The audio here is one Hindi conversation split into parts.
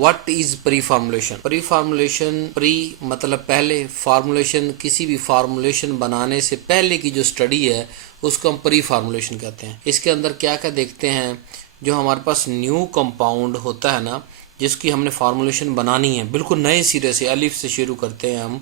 What is pre formulation? Pre formulation, pre मतलब पहले, फार्मूलेशन किसी भी फार्मूलेशन बनाने से पहले की जो स्टडी है उसको हम प्री फार्मूलेशन कहते हैं। इसके अंदर क्या क्या देखते हैं, जो हमारे पास न्यू कंपाउंड होता है ना, जिसकी हमने फार्मूलेशन बनानी है, बिल्कुल नए सिरे से अलिफ से शुरू करते हैं हम,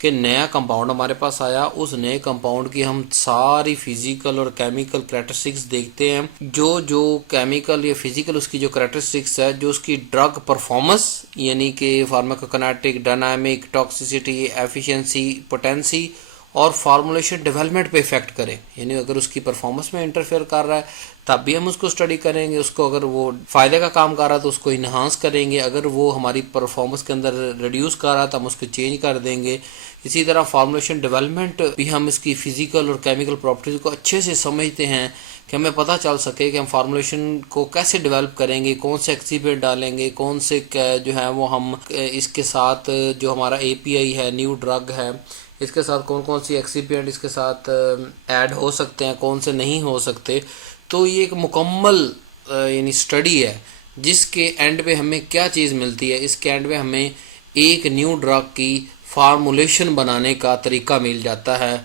कि नया कंपाउंड हमारे पास आया, उस नए कंपाउंड की हम सारी फिजिकल और केमिकल कैरेक्टरिस्टिक्स देखते हैं। जो जो केमिकल या फिजिकल उसकी जो कैरेक्टरिस्टिक्स है, जो उसकी ड्रग परफॉर्मेंस यानी कि pharmacokinetic, dynamic, toxicity, efficiency, potency और फार्मूलेशन डेवलपमेंट पे इफेक्ट करे, यानी अगर उसकी परफॉर्मेंस में इंटरफेयर कर रहा है तब भी हम उसको स्टडी करेंगे। उसको अगर वो फायदे का काम कर रहा है तो उसको इन्हांस करेंगे, अगर वो हमारी परफॉर्मेंस के अंदर रिड्यूस कर रहा है तो हम उसको चेंज कर देंगे। इसी तरह फार्मूलेशन डेवलपमेंट भी हम इसकी फिजिकल और केमिकल प्रॉपर्टीज को अच्छे से समझते हैं कि हमें पता चल सके कि हम फार्मूलेशन को कैसे डेवलप करेंगे, कौन से एक्सिपिएंट डालेंगे, कौन से जो है वो हम इसके साथ जो हमारा एपीआई है, न्यू ड्रग है, इसके साथ कौन कौन सी एक्सिपिएंट इसके साथ ऐड हो सकते हैं, कौन से नहीं हो सकते। तो ये एक मुकम्मल यानी स्टडी है जिसके एंड पे हमें क्या चीज़ मिलती है, इसके एंड पे हमें एक न्यू ड्रग की फार्मूलेशन बनाने का तरीका मिल जाता है।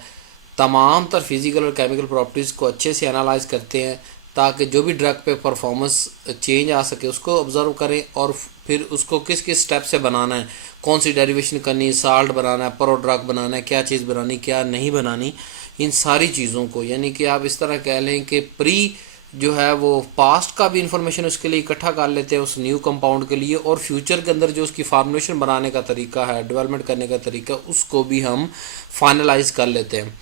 तमाम तर फिजिकल और केमिकल प्रॉपर्टीज़ को अच्छे से एनालाइज करते हैं ताकि जो भी ड्रग पे परफॉर्मेंस चेंज आ सके उसको ऑब्जर्व करें और फिर उसको किस किस स्टेप से बनाना है, कौन सी डेरिवेशन करनी है, साल्ट बनाना है, प्रो ड्रग बनाना है, क्या चीज़ बनानी, क्या नहीं बनानी, इन सारी चीज़ों को, यानी कि आप इस तरह कह लें कि प्री जो है वो पास्ट का भी इंफॉर्मेशन उसके लिए इकट्ठा कर लेते हैं उस न्यू कंपाउंड के लिए, और फ्यूचर के अंदर जो उसकी फार्मूलेशन बनाने का तरीका है, डेवलपमेंट करने का तरीका, उसको भी हम फाइनलाइज कर लेते हैं।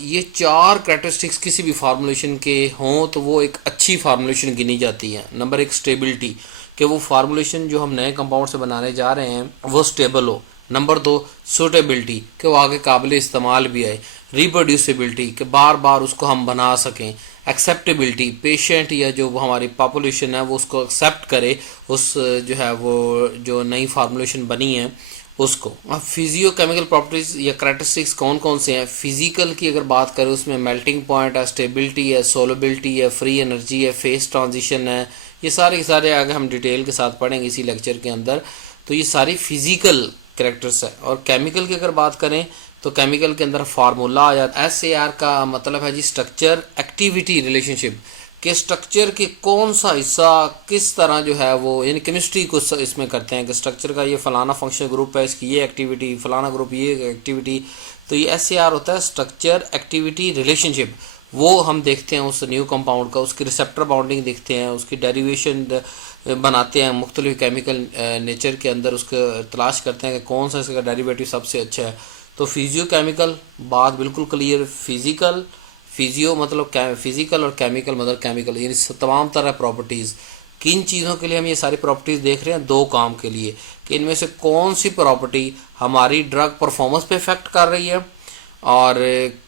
ये चार कैरेक्टरिस्टिक्स किसी भी फार्मूलेशन के हों तो वो एक अच्छी फार्मूलेशन गिनी जाती है। नंबर एक, स्टेबिलिटी, कि वो फार्मूलेशन जो हम नए कंपाउंड से बनाने जा रहे हैं वो स्टेबल हो। नंबर दो, सूटेबिलिटी, कि वो आगे काबिल इस्तेमाल भी आए। रिप्रोड्यूसिबिलिटी, कि बार बार उसको हम बना सकें। एक्सेप्टेबिलिटी, पेशेंट या जो हमारी पॉपुलेशन है वो उसको एक्सेप्ट करे, उस जो है वो जो नई फार्मूलेशन बनी है उसको। अब फिजियो केमिकल प्रॉपर्टीज या कैरेक्टरिस्टिक्स कौन कौन से हैं? फिजिकल की अगर बात करें उसमें मेल्टिंग पॉइंट है, स्टेबिलिटी है, सोलबिलिटी है, फ्री एनर्जी है, फेस ट्रांजिशन है, ये सारे के सारे आगे हम डिटेल के साथ पढ़ेंगे इसी लेक्चर के अंदर। तो ये सारी फिजिकल कैरेक्टर्स है। और केमिकल की अगर बात करें तो केमिकल के अंदर फार्मूला आ जाता है। SAR का मतलब है जी स्ट्रक्चर एक्टिविटी रिलेशनशिप, के स्ट्रक्चर के कौन सा हिस्सा किस तरह जो है वो, यानी केमिस्ट्री को इसमें करते हैं कि स्ट्रक्चर का ये फलाना फंक्शन ग्रुप है, इसकी ये एक्टिविटी, फलाना ग्रुप ये एक्टिविटी। तो ये SAR होता है स्ट्रक्चर एक्टिविटी रिलेशनशिप। वो हम देखते हैं उस न्यू कंपाउंड का, उसकी रिसेप्टर बाउंडिंग देखते हैं, उसकी डेरिवेशन बनाते हैं, मुख्तलिफ केमिकल नेचर के अंदर उसको तलाश करते हैं कि कौन सा इसका डेरिवेटिव सबसे अच्छा है। तो फिजियो केमिकल बात बिल्कुल क्लियर, फिजिकल, फिजियो मतलब फिजिकल और केमिकल मतलब केमिकल, यानी तमाम तरह प्रॉपर्टीज़। किन चीज़ों के लिए हम ये सारी प्रॉपर्टीज़ देख रहे हैं? दो काम के लिए, कि इनमें से कौन सी प्रॉपर्टी हमारी ड्रग परफॉर्मेंस पे इफेक्ट कर रही है और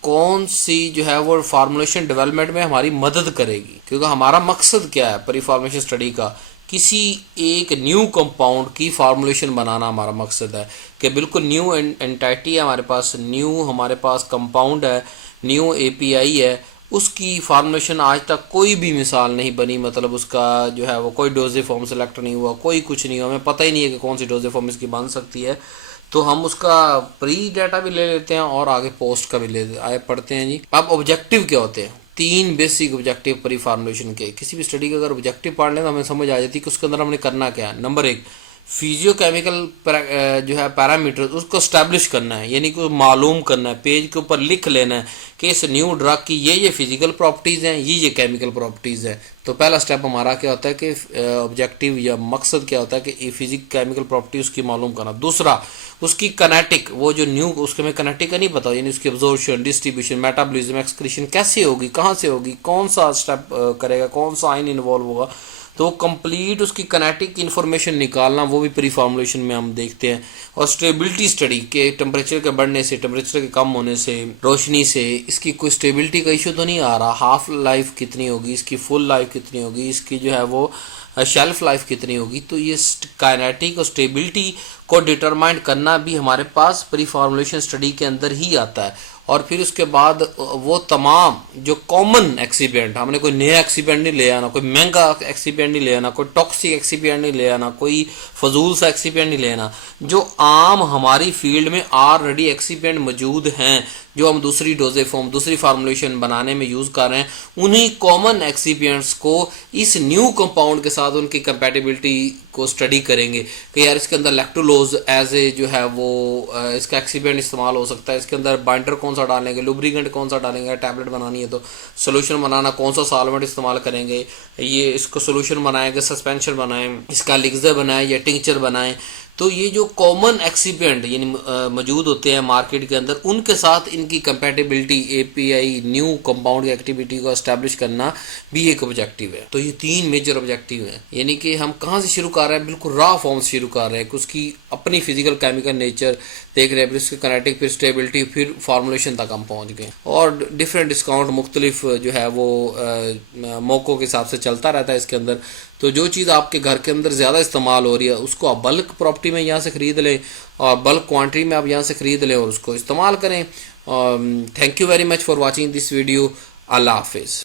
कौन सी जो है वो फार्मूलेशन डेवलपमेंट में हमारी मदद करेगी। क्योंकि हमारा मकसद क्या है प्री फार्मूलेशन स्टडी का? किसी एक न्यू कंपाउंड की फार्मूलेशन बनाना हमारा मकसद है, कि बिल्कुल न्यू एंटाइटी है हमारे पास, न्यू हमारे पास कंपाउंड है, न्यू एपीआई है, उसकी फार्मूलेशन आज तक कोई भी मिसाल नहीं बनी, मतलब उसका जो है वो कोई डोजेज फॉर्म सेलेक्ट नहीं हुआ, कोई कुछ नहीं हुआ, हमें पता ही नहीं है कि कौन सी डोजेज फॉर्म इसकी बन सकती है। तो हम उसका प्री डाटा भी ले लेते हैं और आगे पोस्ट का भी ले आए पढ़ते हैं जी। अब ऑब्जेक्टिव क्या होते हैं? तीन बेसिक ऑब्जेक्टिव प्री फार्मूलेशन के। किसी भी स्टडी का अगर ऑब्जेक्टिव पढ़ लें तो हमें समझ आ जाती है कि उसके अंदर हमने करना क्या है। नंबर एक, फिजियो केमिकल जो है पैरामीटर उसको स्टैब्लिश करना है, यानी कि मालूम करना है, पेज के ऊपर लिख लेना है कि इस न्यू ड्रग की ये फिजिकल प्रॉपर्टीज़ हैं, ये केमिकल प्रॉपर्टीज़ हैं। तो पहला स्टेप हमारा क्या होता है कि ऑब्जेक्टिव या मकसद क्या होता है कि फिजिक केमिकल प्रॉपर्टी उसकी मालूम करना। दूसरा, उसकी कनेटिक, वो जो न्यू उसके में कनेटिक का नहीं पता, यानी उसकी एब्जॉर्प्शन, डिस्ट्रीब्यूशन, मेटाबॉलिज्म, एक्सक्रीशन कैसे होगी, कहाँ से होगी, कौन सा स्टेप करेगा, कौन सा आयन इन्वॉल्व होगा, तो कंप्लीट उसकी कनेटिक इन्फॉर्मेशन निकालना वो भी प्री फार्मूलेशन में हम देखते हैं। और स्टेबिलिटी स्टडी के टेम्परेचर के बढ़ने से, टेम्परेचर के कम होने से, रोशनी से इसकी कोई स्टेबिलिटी का इशू तो नहीं आ रहा, हाफ लाइफ कितनी होगी इसकी, फुल लाइफ कितनी होगी इसकी, जो है वो शेल्फ लाइफ कितनी होगी। तो ये काइनेटिक और स्टेबिलिटी को डिटरमाइन करना भी हमारे पास प्री फार्मूलेशन स्टडी के अंदर ही आता है। और फिर उसके बाद वो तमाम जो कॉमन एक्सीपिएंट, हमने कोई नया एक्सीपिएंट नहीं ले आना, कोई महंगा एक्सीपिएंट नहीं ले आना, कोई टॉक्सिक एक्सीपिएंट नहीं ले आना, कोई फजूल सा एक्सीपिएंट नहीं ले आना, जो आम हमारी फील्ड में ऑलरेडी एक्सीपिएंट मौजूद हैं, जो हम दूसरी डोजेज फॉर्म, दूसरी फार्मूलेशन बनाने में यूज कर रहे हैं, उन्हीं कॉमन एक्सीपिएंट्स को इस न्यू कंपाउंड के साथ उनकी कंपैटिबिलिटी को स्टडी करेंगे कि यार इसके अंदर लैक्टोलोज एज ए जो है वो इसका एक्सीपिएंट इस्तेमाल हो सकता है, इसके अंदर बाइंडर कौन सा डालेंगे, लुब्रिकेंट कौन सा डालेंगे, टैबलेट बनानी है तो सोल्यूशन बनाना कौन सा सॉल्वेंट इस्तेमाल करेंगे, ये इसको सोल्यूशन बनाएंगे, सस्पेंशन बनाएं, इसका लिक्सर बनाएं या टिंचर बनाएं। तो ये जो कॉमन एक्सीपिएंट यानी मौजूद होते हैं मार्केट के अंदर, उनके साथ इनकी कंपैटिबिलिटी, एपीआई न्यू कंपाउंड की एक्टिविटी को एस्टैब्लिश करना भी एक ऑब्जेक्टिव है। तो ये 3 मेजर ऑब्जेक्टिव हैं, यानी कि हम कहाँ से शुरू कर रहे हैं, बिल्कुल रॉ फॉर्म से शुरू कर रहे हैं कि उसकी अपनी फिजिकल केमिकल नेचर देख रहे हैं, फिर उसकी काइनेटिक, फिर स्टेबिलिटी, फिर फार्मूलेशन तक हम पहुँच गए। और डिफरेंट डिस्काउंट मुख्तलिफ जो है वो मौक़ों के हिसाब से चलता रहता है इसके अंदर। तो जो चीज़ आपके घर के अंदर ज़्यादा इस्तेमाल हो रही है उसको आप बल्क प्रॉपर्टी में यहाँ से ख़रीद लें और बल्क क्वांटिटी में आप यहाँ से ख़रीद लें और उसको इस्तेमाल करें। Thank you very much for watching this video. अल्लाह हाफिज़।